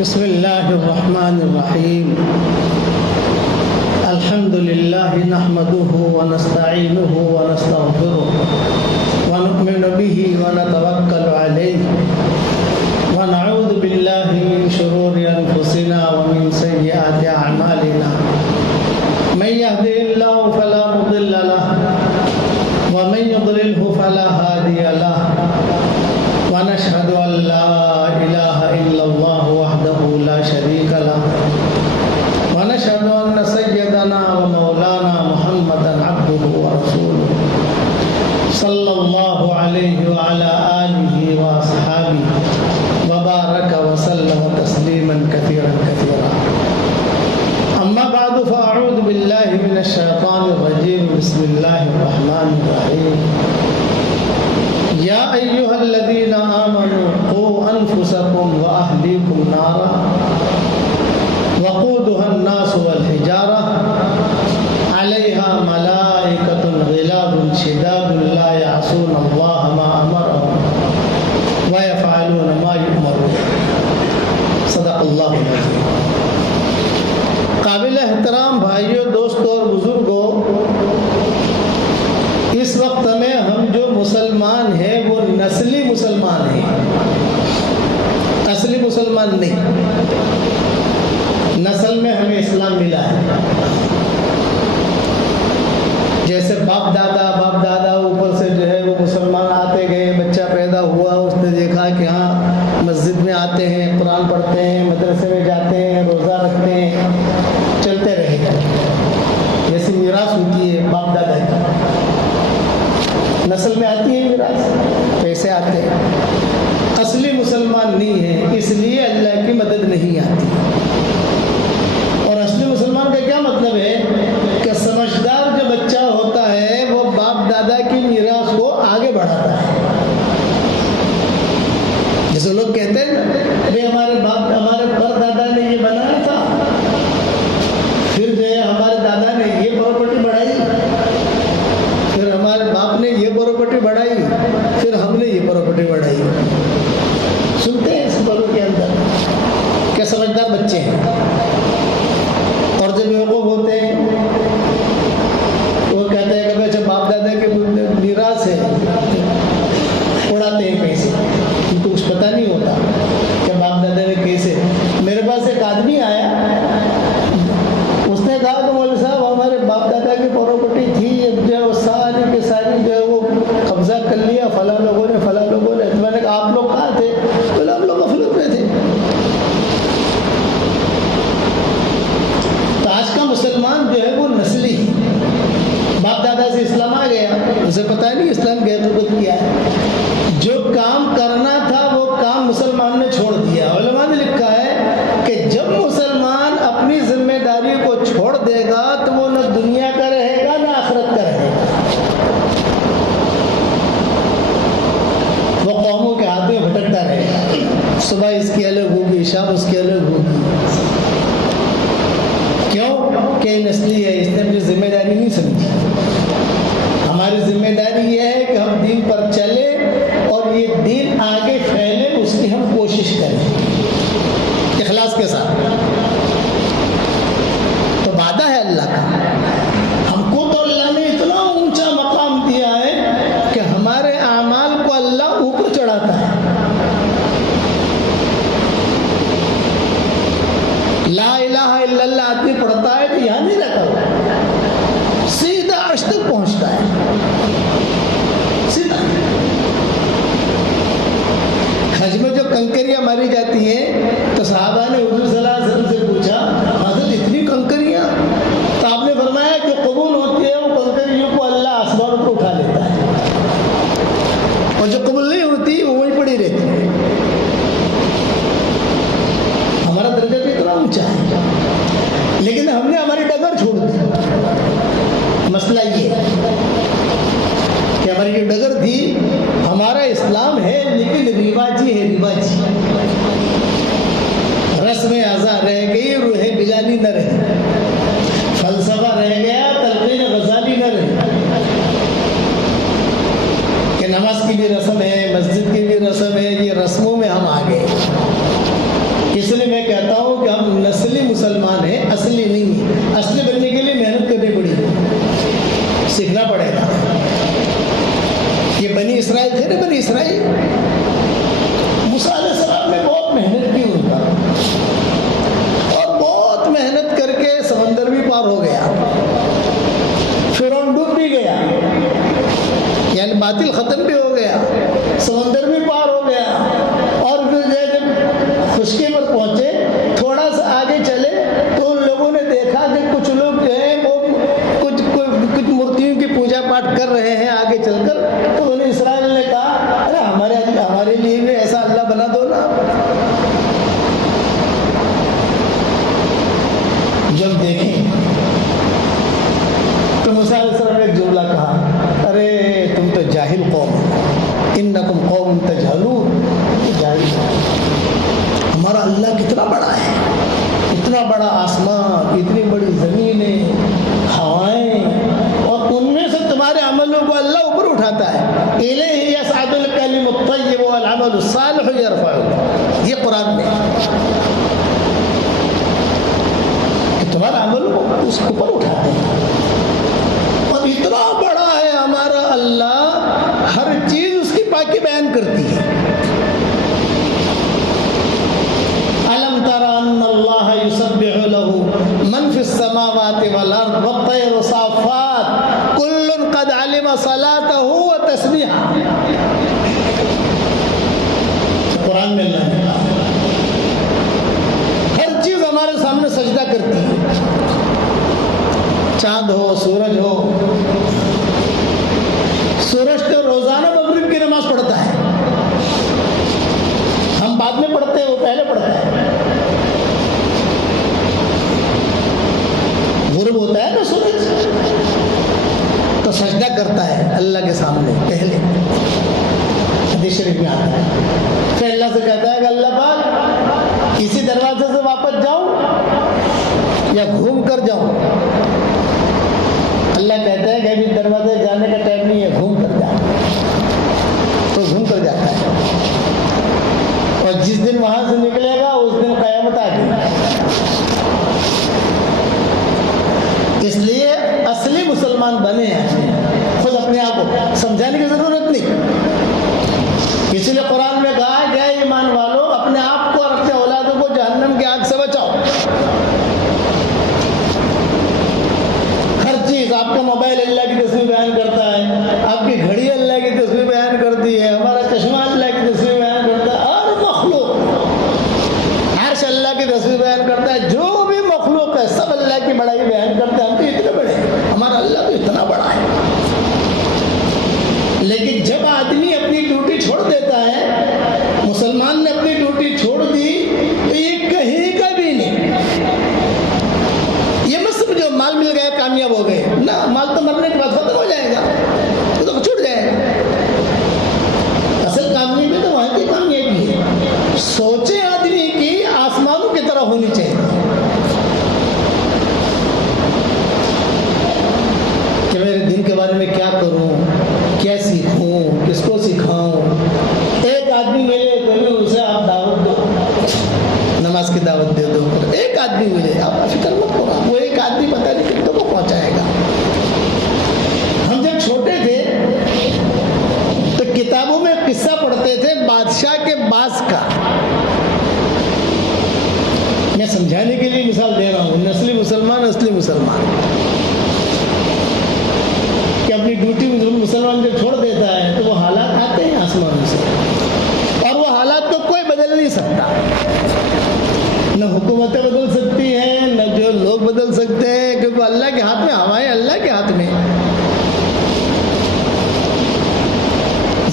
بسم الله الرحمن الرحيم. الحمد لله نحمده ونستعينه ونستغفره ونؤمن به ونتوكل عليه ونعوذ بالله من شرور أنفسنا ومن سيئات أعمالنا. من يهده الله فلا مضل له ومن يضلله فلا هادي له ونشهد أن لا إله إلا الله وحده لا شريك له ونشهد أن سيدنا ومولانا محمدا عبده ورسوله صلى الله عليه وعلى آله وأصحابه وبارك وسلم تسليما كثيرا كثيرا. أما بعد فأعوذ بالله من الشيطان الرجيم. بسم الله الرحمن الرحيم. يا أيها الذين آمنوا قوا أنفسكم وأهليكم نارا وقودها الناس والحجارة عليها ملائكة غلاظ شداد لا يعصون الله ما أمرهم ويفعلون ما يؤمرون. صدق اللہ العظیم. قابل احترام بھائیوں، دوستوں اور بزرگوں، اس وقت میں ہم جو مسلمان ہیں وہ نسلی مسلمان ہیں، اصلی مسلمان نہیں. نسل میں ہمیں اسلام ملا ہے. جیسے باپ دادا اوپر سے جو ہے وہ مسلمان آتے گئے، بچہ پیدا ہوا، اس نے دیکھا کہ ہاں مسجد میں آتے ہیں، قرآن پڑھتے ہیں، مدرسے میں جاتے ہیں، روزہ رکھتے ہیں، چلتے رہے. جیسی میراث ہوتی ہے باپ دادا کی، نسل میں آتی ہے میراث، پیسے آتے ہیں. اصلی مسلمان نہیں ہے، اس لیے اللہ کی مدد نہیں آتی. اور اصلی مسلمان کا کیا مطلب ہے کہ سمجھدار جو بچہ ہوتا ہے وہ باپ دادا کی میراث کو آگے بڑھاتا ہے. جیسے لوگ کہتے ہیں بھائی ہمارے پر دادا نے یہ بنایا تھا، پھر جو ہے ہمارے دادا نے یہ پراپرٹی بڑھائی، پھر ہمارے باپ نے یہ پراپرٹی بڑھائی، پھر ہم نے یہ پراپرٹی بڑھائی. سنتے ہیں اس باروں کے اندر کہ سمجھدار بچے ہیں. اور جب بیوقوف ہوتے ہیں وہ کہتے ہیں کہ جب باپ دادا کے میراث ہے، اڑاتے ہیں پیسے. ان کو کچھ پتہ نہیں ہوتا کہ باپ دادا نے کیسے. میرے پاس ایک آدمی آیا، اس نے کہا کہ مولوی صاحب ہمارے باپ دادا کی پراپرٹی تھی، اب جو ہے وہ ساری کے ساری جو ہے وہ قبضہ کر لیا فلاں لوگوں نے. میں نے کہا آپ لوگ کہاں تھے؟ بولے آپ لوگ غفلت میں تھے. تو آج کا مسلمان جو ہے وہ نسلی، باپ دادا سے اسلام آ گیا، اسے پتہ نہیں اسلام کی حقیقت کیا ہے. جو کام کرنا تھا وہ کام مسلمان نے چھوڑ دیا. علماء نے لکھا ہے کہ جب مسلمان اپنی ذمہ داری کو چھوڑ دے گا تو وہ نہ دنیا کا رہے گا نہ آخرت کا رہے گا. وہ قوموں کے ہاتھ میں بھٹکتا رہے گا. صبح اس کی الگ ہوگی، شام اس کی الگ ہوگی. کیوں کہ نسلی ہے، اس نے اپنی ذمہ داری نہیں سمجھی. ہماری ذمہ داری یہ ہے کہ ہم دین پر چلے اور یہ دین آگے پھیلے، اس کی ہم کوشش کریں اخلاص کے ساتھ. تو وعدہ ہے اللہ کا. ہم کو تو اللہ نے اتنا اونچا مقام دیا ہے کہ ہمارے اعمال کو اللہ اوپر چڑھاتا ہے. لا الہ الا اللہ آدمی پڑھتا ہے تو یہاں نہیں رہتا ہوا، سیدھا عرش تک پہنچتا ہے. سیدھا حج میں جو کنکریاں ماری جاتی ہیں تو صحابہ نے حضور صلی اللہ علیہ وسلم سے پوچھا حضرت اتنی کنکریاں؟ تو آپ نے فرمایا کہ قبول ہوتی ہے وہ کنکریوں کو اللہ آسمان پر اٹھا لیتا ہے، اور جو قبول نہیں ہوتی وہ وہیں پڑی رہتی ہے. ہمارا درجہ تو اتنا اونچا ہے، لیکن ہم نے ہماری ڈگر چھوڑ دی. مسئلہ یہ ہے کہ ہماری جو ڈگر تھی، ہمارا اسلام ہے لیکن رواجی ہے. رواجی رسم اعضاء رہ گئی، روح بلالی نہ رہی. فلسفہ رہ گیا، تلقین غزالی نہ رہی. کہ نماز کی بھی رسم ہے، مسجد کی بھی رسم ہے، یہ رسموں میں ہم آ گئے. اس اس لیے میں کہتا ہوں کہ ہم نسلی مسلمان ہیں، اصلی نہیں ہیں۔ اصلی بننے کے لیے محنت کرنی پڑے گی، سیکھنا پڑے گا۔ یہ بنی اسرائیل تھے نا، بنی اسرائیل، موسیٰ علیہ السلام نے بہت محنت کی ان کا، اور بہت محنت کر کے سمندر بھی پار ہو گیا، فرعون ڈوب بھی گیا، یعنی باطل ختم بھی ہو گیا، سمندر بھی پار ہو گیا، اور پھر جب خشکی پر پہنچے، تھوڑا سا آگے چلے تو ان لوگوں نے دیکھا کہ کچھ لوگ جو ہیں وہ کچھ مورتیوں کی پوجا پاٹ کر رہے ہیں آگے چل کر۔ تو انہیں اسرائیل نے کہا ارے ہمارے لیے بھی ایسا اللہ بنا دو نا۔ جب دیکھیں تو موسیٰ علیہ السلام نے ایک جملہ کہا، ارے تم تو جاہل قوم، انکم قوم تجہلون، جاہل۔ ہمارا اللہ کتنا بڑا ہے، اتنا بڑا آسمان، اتنی بڑی زمینیں، ہوائیں، اور ان میں سے تمہارے عملوں کو اللہ اوپر اٹھاتا ہے۔ الیہ یصعد الکلم الطیب والعمل الصالح یرفعہ، یہ قرآن میں کہ تمہارا عمل اس کے اوپر اٹھاتے ہیں۔ اور اتنا بڑا ہے ہمارا اللہ، ہر چیز اس کی پاکی بیان کرتی ہے۔ أَلَمْ تَرَ أَنَّ اللَّهَ يُسَبِّحُ لَهُ مَنْ فِي السَّمَاوَاتِ وَالْأَرْضِ وَالطَّيْرُ صَافَّاتٍ كُلٌّ قَدْ عَلِمَ صَلَاتَهُ وَتَسْبِيحَهُ۔ قرآن میں اللہ نے کہا ہر چیز ہمارے سامنے سجدہ کرتی ہے، چاند ہو، سورج ہو۔ سورج تو روزانہ مغرب کی نماز پڑھتا ہے، ہم بعد میں پڑھتے ہیں، وہ پہلے پڑھتا ہے۔ غروب ہوتا ہے نا سورج، تو سجدہ کرتا ہے اللہ کے سامنے پہلے، حدیث شریف میں آتا ہے۔ پھر اللہ سے کہتا ہے کہ اللہ پاک اسی دروازے سے واپس جاؤں یا گھوم کر جاؤں؟ اللہ کہتا ہے کہ ابھی دروازے جانے کا ٹائم نہیں ہے، گھوم کر جا، تو گھوم کر جاتا ہے۔ اور جس دن وہاں سے نکلے گا اس دن قیامت آ گئی۔ اس لیے اصلی مسلمان بنے ہیں، خود اپنے آپ کو سمجھانے کی ضرورت نہیں۔ اسی لیے قرآن میں کہا ہے کہ اے ایمان والو، اپنے آپ کو اور اپنے اولادوں کو جہنم کی آگ سے بچاؤ۔ ہر چیز، آپ کا موبائل اللہ کی تصویر بیان کرتا ہے، آپ کی گھڑی اللہ کی تصویر بیان کرتی ہے، ہمارا چشمہ اللہ کی تصویر بیان کرتا ہے، ہر مخلوق، عرش اللہ کی تصویر بیان کرتا ہے، جو بھی مخلوق ہے سب اللہ کی بڑائی بیان کرتے ہیں۔ ہم تو اتنے بڑے ہیں، ہمارا اللہ تو اتنا بڑا ہے۔ لیکن جب آدمی اپنی ڈیوٹی چھوڑ دیتا ہے، مسلمان نے اپنی ڈیوٹی چھوڑ دی، تو یہ کہیں کا بھی نہیں۔ یہ مت سمجھو مال مل گیا کامیاب ہو گئے، نہ، مال تو مرنے کے بعد ختم ہو جائے گا، وہ تو چھوٹ جائے گا۔ اصل کامیابی تو وہاں کی کامیابی ہے، سوچے آدمی کی آسمانوں کی طرح ہونی چاہیے کہ میرے دین کے بارے میں کیا کروں، کیا سیکھوں، کس کو سکھاؤں۔ ایک آدمی ملے تو اسے آپ دعوت دو، نماز کی دعوت دے دو۔ ایک آدمی ملے، آپ فکر مت کرو، وہ ایک آدمی پتہ نہیں کتنے کو پہنچائے گا۔ ہم جب چھوٹے تھے تو کتابوں میں قصہ پڑھتے تھے بادشاہ کے باز کا۔ میں سمجھانے کے لیے مثال دے رہا ہوں، نسلی مسلمان، اصلی مسلمان، کہ اپنی ڈیوٹی مسلمان جب چھوڑ دیتا ہے تو وہ حالات آتے ہیں آسمانوں سے، اور وہ حالات کو کوئی بدل نہیں سکتا۔ نہ حکومتیں بدل سکتی ہیں، نہ جو لوگ بدل سکتے ہیں، کیونکہ اللہ کے ہاتھ میں، ہوائیں اللہ کے ہاتھ میں،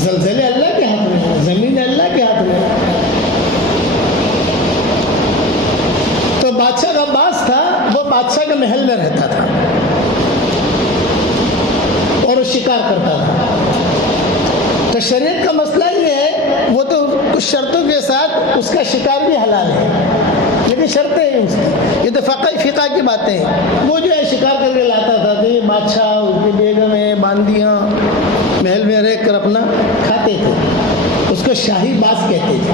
زلزلے اللہ کے ہاتھ میں، زمین اللہ کے ہاتھ میں۔ تو بادشاہ کا باز تھا، وہ بادشاہ کے محل میں رہتا تھا اور وہ شکار کرتا تھا۔ تو شریعت کا مسئلہ یہ ہے، وہ تو کچھ شرطوں کے ساتھ اس کا شکار بھی حلال ہے، لیکن شرطیں ہیں اس کی، یہ تو فقہ کی باتیں ہیں۔ وہ جو ہے شکار کر کے لاتا تھا، تو یہ بادشاہ، اس کی بیگمیں، باندیاں محل میں رہ کر اپنا کھاتے تھے، اس کو شاہی باز کہتے تھے۔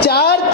4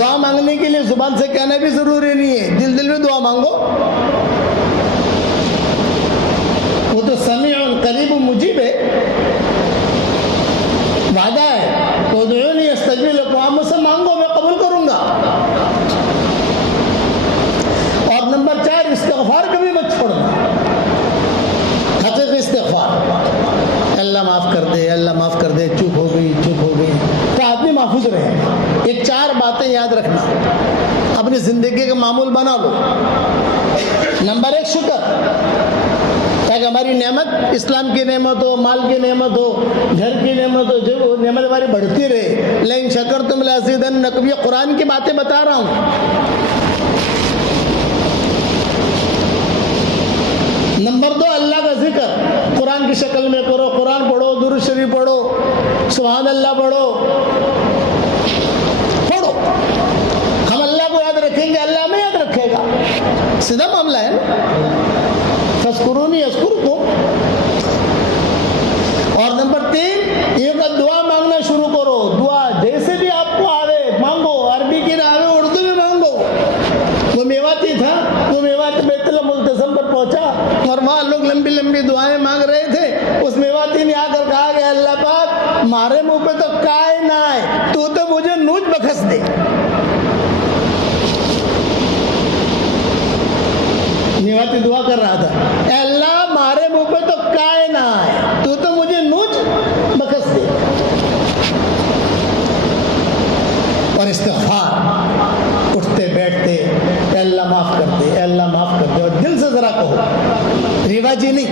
دعا مانگنے کے لیے زبان سے کہنا بھی ضروری نہیں ہے، دل دل میں دعا مانگو، وہ تو سمیع قریب مجیب ہے، وعدہ ہے، ادعونی استجب لکم، آپ مجھ سے مانگو میں قبول کروں گا۔ اور نمبر 4 استغفار کبھی مت چھوڑنا، حقیقی استغفار، اللہ معاف کر دے، اللہ معاف کر دے، چپ ہو گئی تو آدمی محفوظ رہے۔ یہ 4 باتیں یاد رکھنا، اپنی زندگی کا معمول بنا لو۔ نمبر 1 شکر، تاکہ ہماری نعمت، اسلام کی نعمت ہو، مال کی نعمت ہو، گھر کی نعمت ہو، جو نعمت ہماری بڑھتی رہے۔ لئن شکرتم لازیدنکم، یہ قرآن کی باتیں بتا رہا ہوں۔ نمبر 2 اللہ کا ذکر، قرآن کی شکل میں کرو، قرآن پڑھو، درود شریف پڑھو، سبحان اللہ پڑھو۔ ہم اللہ کو یاد رکھیں گے، اللہ ہمیں یاد رکھے گا، سیدھا معاملہ ہے نا۔ فاذکرونی اذکرکم۔ اور نمبر 3 یہ دعا مانگنا شروع کرو، دعا جیسے بھی آپ کو آوے مانگو، عربی کی نہ آوے اردو میں مانگو۔ وہ میواتی تھا، وہ میواتی بیت الملتزم پر پہنچا اور وہاں لوگ لمبی لمبی دعائیں مانگ رہے تھے۔ اس میواتی نے آ کر کہا کہ اللہ پاک مارے منہ پہ تو کائے نہ آئے، تو مجھے نوچ بخس دے۔ میواتی دعا کر رہا تھا، اے اللہ مارے منہ پہ تو کائے نہ آئے، تو مجھے نوچ بخس دے۔ اور استغفار، اٹھتے بیٹھتے اے اللہ معاف کر دے، اے اللہ معاف کر دے، اور دل سے ذرا کہو، رواجی نہیں،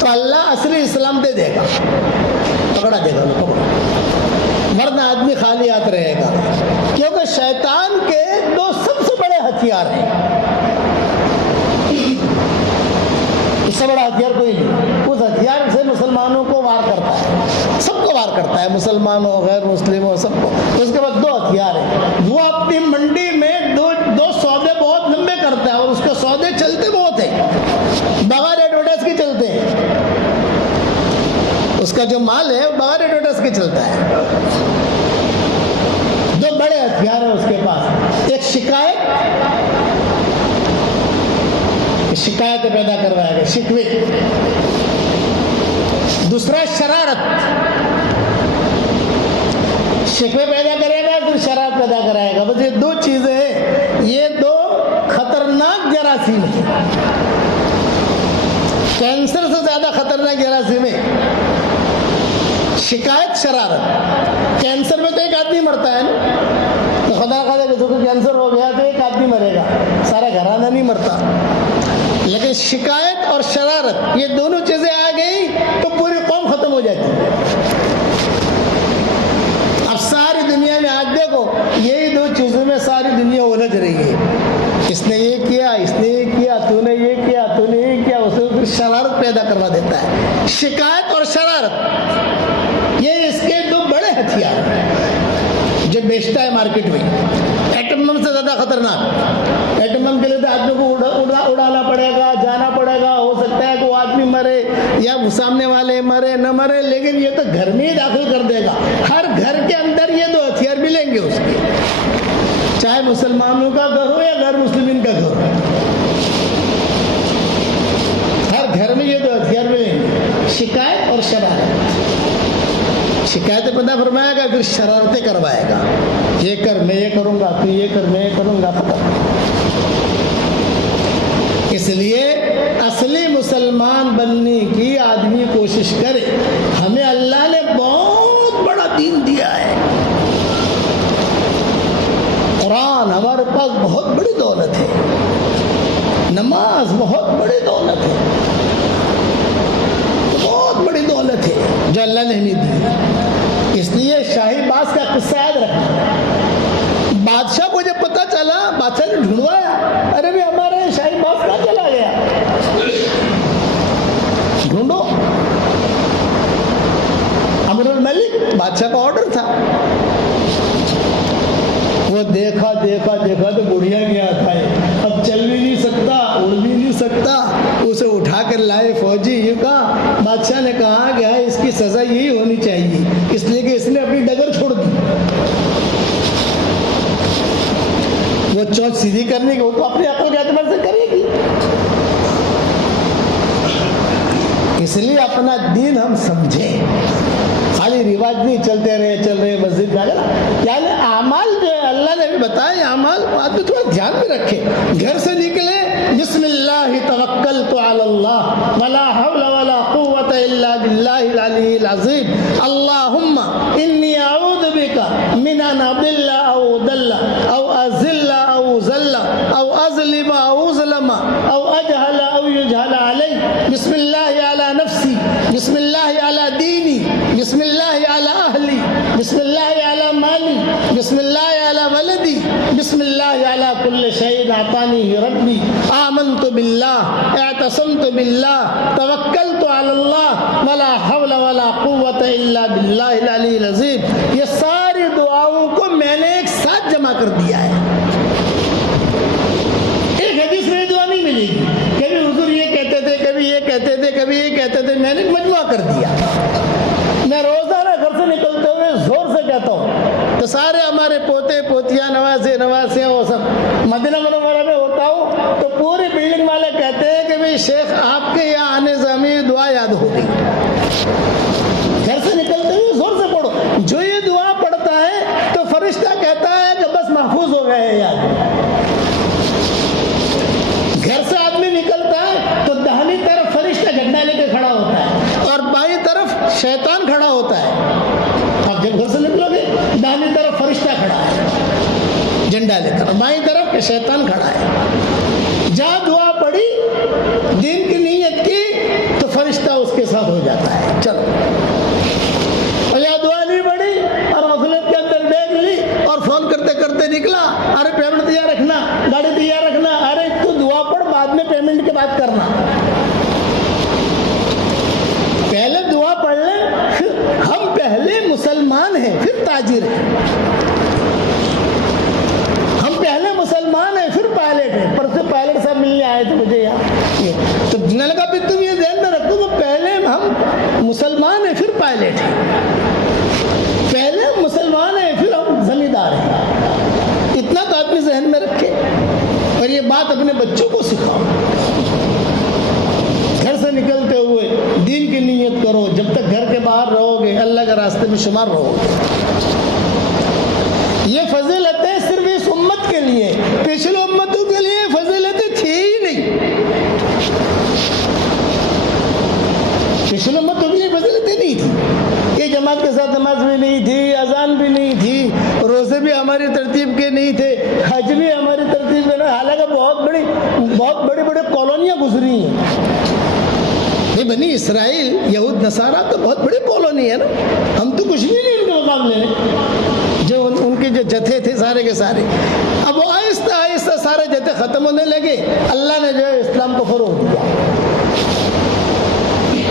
تو اللہ اصلی اسلام دے دے گا، پکڑا دے گا، پکڑا، ورنہ آدمی خالی ہاتھ رہے گا، کیونکہ شیطان کے 2 سب سے بڑے ہتھیار ہیں۔ اس سے بڑا ہتھیار کوئی نہیں، اس ہتھیار سے مسلمانوں کو وار کرتا ہے، سب کو وار کرتا ہے، مسلمانوں غیر مسلموں سب کو۔ اس کے بعد 2 ہتھیار ہیں، وہ اپنی منڈی میں دو سودے بہت لمبے کرتا ہے، اور اس کے سودے چلتے بہت ہیں، بغیر ایڈورٹائز کے چلتے ہیں، اس کا جو مال ہے وہ بغیر ایڈورٹائز کے چلتا ہے۔ 2 بڑے ہتھیار ہیں اس کے پاس، ایک شکایتیں پیدا کروائے گا، شکوے، دوسرا شرارت، شکوے پیدا کرے گا، پھر شرارت پیدا کرائے گا۔ بس یہ 2 چیزیں ہیں، یہ 2 خطرناک جراثیم ہیں، کینسر سے زیادہ خطرناک جراثیم ہے شکایت، شرارت۔ کینسر میں تو ایک آدمی مرتا ہے نا، تو خدا خدا کسی کو کینسر ہو گیا تو ایک آدمی مرے گا، سارا گھرانہ نہیں مرتا۔ لیکن شکایت اور شرارت، یہ دونوں چیزیں آ گئی تو پوری قوم ختم ہو جاتی ہے۔ اب ساری دنیا میں آج دیکھو، یہی 2 چیزوں میں ساری دنیا الجھ رہی ہے، اس نے یہ کیا، اس نے یہ کیا، تو نے یہ کیا، تو نے یہ کیا، اسے پھر شرارت پیدا کروا دیتا ہے۔ شکایت اور شرارت، یہ اس کے 2 بڑے ہتھیار ہیں جو بیچتا ہے مارکیٹ میں۔ ایٹم بم سے زیادہ خطرناک، ایٹم بم کے لیے تو آدمی کو اڑانا پڑے گا، جانا پڑے گا، ہو سکتا ہے کہ وہ آدمی مرے یا سامنے والے مرے نہ مرے، لیکن یہ تو گھر میں ہی داخل کر دے گا۔ ہر گھر کے اندر یہ 2 ہتھیار ملیں گے اس کے، چاہے مسلمانوں کا گھر ہو یا غیر مسلمین کا گھر ہو، ہر گھر میں یہ 2 ہتھیار ملیں گے، شکایت اور شرارت۔ شکایتیں پیدا فرمائے گا، پھر شرارتیں کروائے گا، یہ کر میں یہ کروں گا، تو یہ کر میں یہ کروں گا۔ اس لیے اصلی مسلمان بننے کی آدمی کوشش کرے۔ ہمیں اللہ نے بہت بڑا دین دیا ہے، قرآن ہمارے پاس بہت بڑی دولت ہے، نماز بہت بڑی دولت ہے، بہت بڑی دولت ہے جو اللہ نے ہمیں دی۔ اس لیے شاہی باز کا قصہ یاد رکھنا، بادشاہ کو جب پتہ چلا، بادشاہ نے ڈھونڈوایا، ارے بھی ہمارے شاہی باز کہاں چلا گیا، ڈھونڈو۔ امر الملک بادشاہ کا آرڈر تھا، وہ دیکھا تو بڑھیا گیا تھا، اب چل بھی نہیں سکتا، اڑ بھی نہیں سکتا، اسے اٹھا کر لائے فوجی۔ یہ کہا، بادشاہ نے کہا کہ اس کی سزا یہی ہونی چاہیے، اس لیے کہ اس نے اپنی ڈگر چھوڑ دی۔ وہ چونچ سیدھی کرنے کی وہ تو اپنے عقل کے اعتبار سے کرے گی. اس لیے اپنا دین ہم سمجھیں, خالی رواج نہیں چلتے رہے چل رہے مسجد جا کر. یعنی اعمال جو ہے اللہ نے بھی بتائے, اعمال آدمی تھوڑا دھیان میں رکھے. گھر سے نکلے بسم اللہ توکلت علی اللہ ولا حول ولا قوت الا باللہ العلی العظیم اللہم انی اعوذ بک من ان اضل او اضل او ازل او زل او اظلم او اظلم او اجہل او یجہل علی. بسم اللہ علی نفسی, بسم اللہ علی دینی, بسم اللہ علی اہلی, بسم اللہ علی مالی, بسم اللہ علی ولدی, بسم اللہ علی کل شیء اعطانی ربی, آمنت باللہ, اعتصمت باللہ, توکلت علی اللہ, ولا حول ولا قوت الا باللہ العلی العظیم. یہ ساری دعاؤں کو میں نے ایک ساتھ جمع کر دیا ہے. ایک حدیث میں دعا نہیں ملے گی, کبھی حضور یہ کہتے تھے, کبھی یہ کہتے تھے, کبھی یہ کہتے تھے. میں نے مجموعہ کر دیا. میں روزانہ گھر سے نکلتے ہوئے زور سے کہتا ہوں, تو سارے ہمارے پوتے پوتیاں نوازے نوازیاں وہ سب مدینہ منورہ میں ہوتا ہوں تو پوری بلڈنگ والے کہتے ہیں کہ بھئی شیخ آپ کے یہاں آنے سے ہمیں دعا یاد ہو گئی. گھر سے نکلتے ہوئے زور سے پڑھو. جو یہ دعا پڑھتا ہے تو فرشتہ کہتا ہے کہ بس محفوظ ہو گئے یاد. گھر سے آدمی نکلتا ہے تو دہنی طرف فرشتہ جھنڈا لے کے کھڑا ہوتا ہے اور بائیں طرف شیطان کھڑا ہوتا ہے. آپ جب گھر سے نکلو گے دہنی طرف فرشتہ کھڑا ہے جھنڈا لے کر, بائیں طرف شیطان کھڑا ہے. جہاں دعا پڑھی دین کی نیت کی تو فرشتہ اس کے ساتھ ہو جاتا ہے. چلو, اور یا دعا نہیں پڑھی اور غفلت کے اندر بیگ لی اور فون کرتے کرتے نکلا, ارے پیمنٹ تیار رکھنا, گاڑی تیار رکھنا, ارے تو دعا پڑھ بعد میں پیمنٹ کے بعد کرنا. پہلے دعا پڑھ لیں. ہم پہلے مسلمان ہیں پھر تاجر ہیں. ہم پہلے مسلمان ہیں پھر پائلٹ ہیں. پرسوں پائلٹ صاحب ملنے آئے تھے مجھے یہاں, تو میں نے کہا پھر تم یہ ذہن میں رکھو کہ پہلے ہم مسلمان ہیں پھر پائلٹ ہیں. پہلے مسلمان ہیں پھر ہم زمیندار ہیں. اتنا تو آدمی ذہن میں رکھے اور یہ بات اپنے بچوں کو سکھاؤ. گھر سے نکلتے ہوئے دین کی نیت کرو. جب تک گھر کے باہر رہو گے اللہ کے راستے میں شمار رہو گے. یہ فضیلتیں صرف اس امت کے لیے, پچھلے امتوں کے لیے فضیلتیں تھی ہی نہیں. پچھلے امتوں کے لیے فضیلتیں نہیں تھی. یہ جماعت کے ساتھ نماز بھی نہیں تھی, اذان بھی نہیں تھی, روزے بھی ہماری ترتیب کے نہیں تھے, حج بھی ہماری ترتیب کے نہیں. حالانکہ بہت بڑی کالونیاں گزری ہیں. بنی اسرائیل یہود نصارہ تو بہت بڑی کالونی ہے نا, ہم تو کچھ بھی نہیں ان کے مقابلے میں. جو ان کے جو جتھے تھے سارے کے سارے, اب وہ آہستہ آہستہ سارے جتھے ختم ہونے لگے. اللہ نے جو ہے اسلام کو فروغ دیا.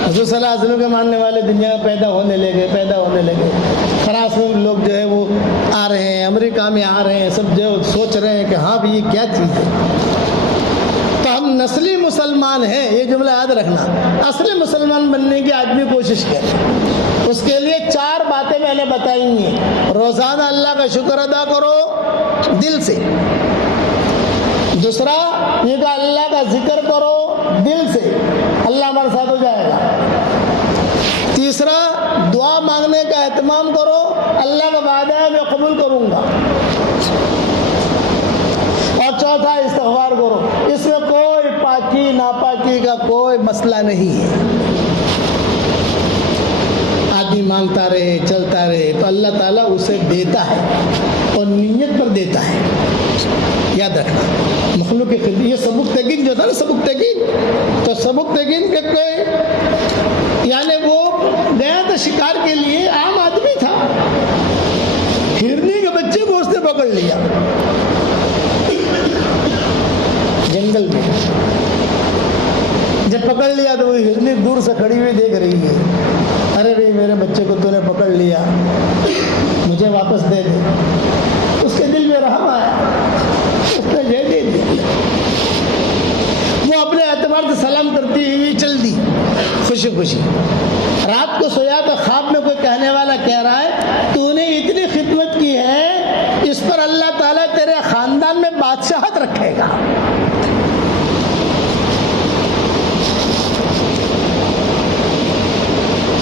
حضور صلی اللہ علیہ وسلم کے ماننے والے دنیا میں پیدا ہونے لگے. فرانس میں لوگ جو ہے وہ آ رہے ہیں, امریکہ میں آ رہے ہیں, سب جو سوچ رہے ہیں کہ ہاں بھی یہ کیا چیز ہے. تو ہم نسلی مسلمان ہیں, یہ جملہ یاد رکھنا. اصلی مسلمان بننے کی آدمی کوشش کرے. اس کے لیے 4 باتیں میں نے بتائی ہیں. روزانہ اللہ کا شکر ادا کرو دل سے. دوسرا یہ کہ اللہ کا ذکر کرو دل سے, اللہ ہمارے ساتھ ہو جائے گا. تیسرا دعا مانگنے کا اہتمام کرو, اللہ کا وعدہ ہے میں قبول کروں گا. اور چوتھا استغفار کرو. اس میں کوئی پاکی ناپاکی کا کوئی مسئلہ نہیں ہے. آدمی مانگتا رہے چلتا رہے تو اللہ تعالیٰ اسے دیتا ہے اور نیت پر دیتا ہے. یاد رکھنا. مخلوق کی خدمت, یہ سبق تگین جو تھا نا, سبق تگین, تو سبق تگین کے کوئی یعنی وہ گیا تھا شکار کے لیے, عام آدمی تھا. ہرنی کے بچے کو اس نے پکڑ لیا جنگل میں. جب پکڑ لیا تو وہ ہرنی دور سے کھڑی ہوئی دیکھ رہی ہے. ارے بھائی میرے بچے کو تو نے پکڑ لیا, مجھے واپس دے دے. اس کے دل میں رحم آیا, اس نے دے دیا. وہ اپنے اعتبار سے سلام کرتی ہوئی چل دی خوشی خوشی. رات کو سویا تو خواب میں کوئی کہنے والا کہہ رہا ہے تو نے اتنی خدمت کی ہے, اس پر اللہ تعالیٰ تیرے خاندان میں بادشاہت رکھے گا.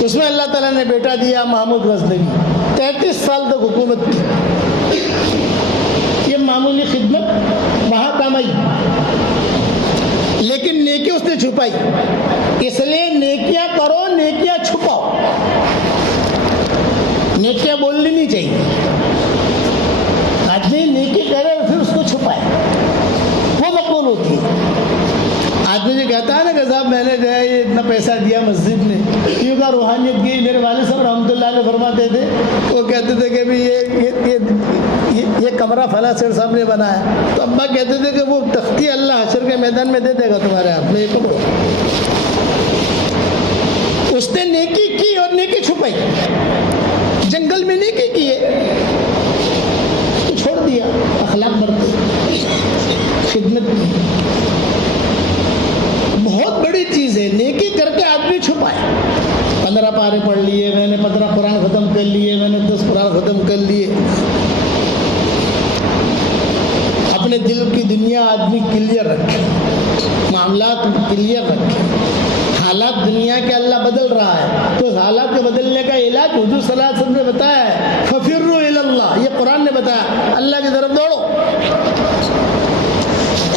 اس میں اللہ تعالیٰ نے بیٹا دیا محمود غزنوی, 33 سال تک حکومت کی. یہ معمولی خدمت وہاں کام آئی, لیکن نیکی اس نے چھپائی. اس لیے نیکیاں کرو, نیکیاں چھپاؤ. نیکیاں بولنی نہیں چاہیے. آدمی نیکی کرے پھر اس کو چھپائے, وہ مقبول ہوتی ہے. آدمی جو کہتا ہے نا کہ صاحب میں نے جو ہے یہ اتنا پیسہ دیا مسجد میں, یہ کا روحانیت کی. میرے والد صاحب رحمۃ اللہ علیہ فرماتے تھے, وہ کہتے تھے کہ یہ کمرہ فلاں سیٹ صاحب نے بنایا, تو ابا کہتے تھے کہ وہ تختی اللہ حشر کے میدان میں دے دے گا تمہارے ہاتھ میں, یہ پکڑو. اس نے نیکی کی اور نیکی چھپائی. جنگل میں نیکی کی ہے تو چھوڑ دیا, اخلاق برتے, خدمت کی. بہت بڑی چیز ہے نیکی کر کے آدمی چھپائے. 15 پارے پڑھ لیے میں نے, 15 قرآن ختم کر لیے میں نے, 10 قرآن ختم کر لیے. اپنے دل کی دنیا آدمی کلیئر رکھے, معاملات کلیئر رکھے. حالات دنیا کے اللہ بدل رہا ہے تو اس حالات کے بدلنے کا علاج حضور صلی اللہ علیہ وسلم نے بتایا ہے, ففروا الی اللہ. یہ قرآن نے بتایا, اللہ کی طرف دوڑو.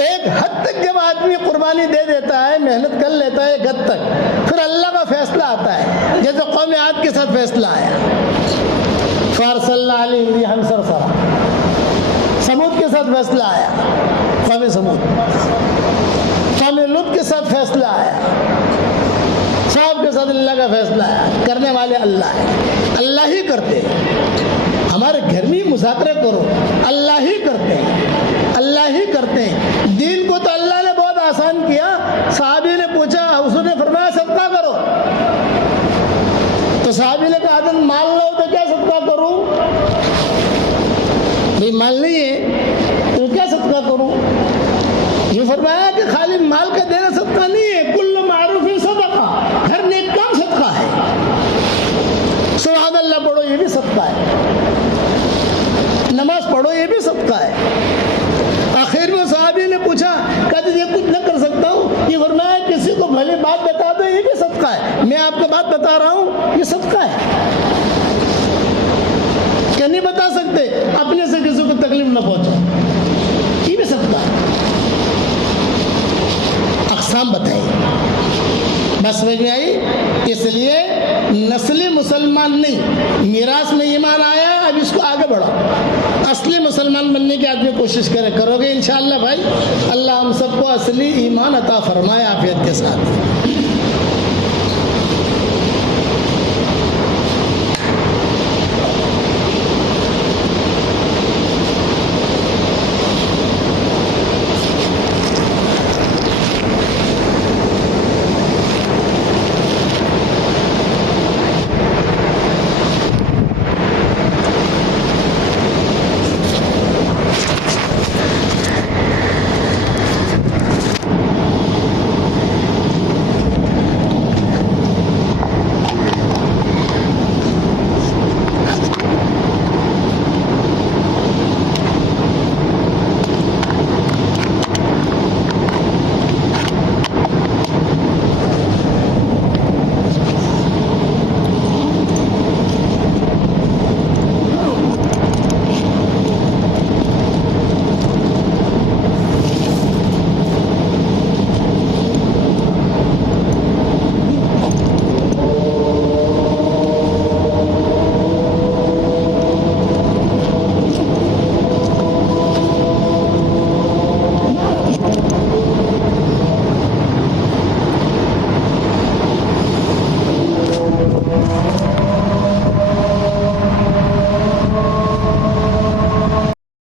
ایک حد تک جب آدمی قربانی دے دیتا ہے, محنت کر لیتا ہے ایک حد تک, پھر اللہ کا فیصلہ آتا ہے. جیسے قوم عاد کے ساتھ فیصلہ آیا, فارسلنا علیہم ریحا صرصرا. سمود کے ساتھ فیصلہ آیا, قوم سمود. قوم لوط کے ساتھ فیصلہ آیا, صاحب کے ساتھ اللہ کا فیصلہ آیا. کرنے والے اللہ ہے, اللہ ہی کرتے ہیں. ہمارے گھر میں مذاکرے کرو, اللہ ہی کرتے ہیں, اللہ ہی کرتے ہیں. دین کو تو اللہ نے بہت آسان کیا. صحابی نے پوچھا, حضور نے فرمایا صدقہ کرو. تو صحابی نے کہا حضرت مال نہ ہو تو کیا صدقہ کروں؟ بھئی مال نہیں ہے تو کیا صدقہ کروں؟ یہ فرمایا کہ خالی مال کا دینا صدقہ نہیں ہے, کل معروف صدقہ, ہر نیک کام صدقہ ہے. سبحان اللہ پڑھو یہ بھی صدقہ ہے, نماز پڑھو یہ بھی صدقہ ہے. آخر میں صحابی نے پوچھا, کہتے یہ کچھ نہ کر سکتا ہوں. یہ فرمایا کسی کو بھلی بات بتا دو یہ بھی صدقہ ہے. میں آپ کو بات بتا رہا ہوں یہ صدقہ ہے. کہ نہیں بتا سکتے, اپنے سے کسی کو تکلیف نہ پہنچو, یہ بھی صدقہ ہے. اقسام بتائی, بس سمجھ میں آئی. اس لیے نسلی مسلمان نہیں, میراث میں ایمان آیا اب اس کو آگے بڑھاؤ. اصلی مسلمان بننے کی آدمی کوشش کرو گے انشاءاللہ بھائی, اللہ ہم سب کو اصلی ایمان عطا فرمائے عافیت کے ساتھ.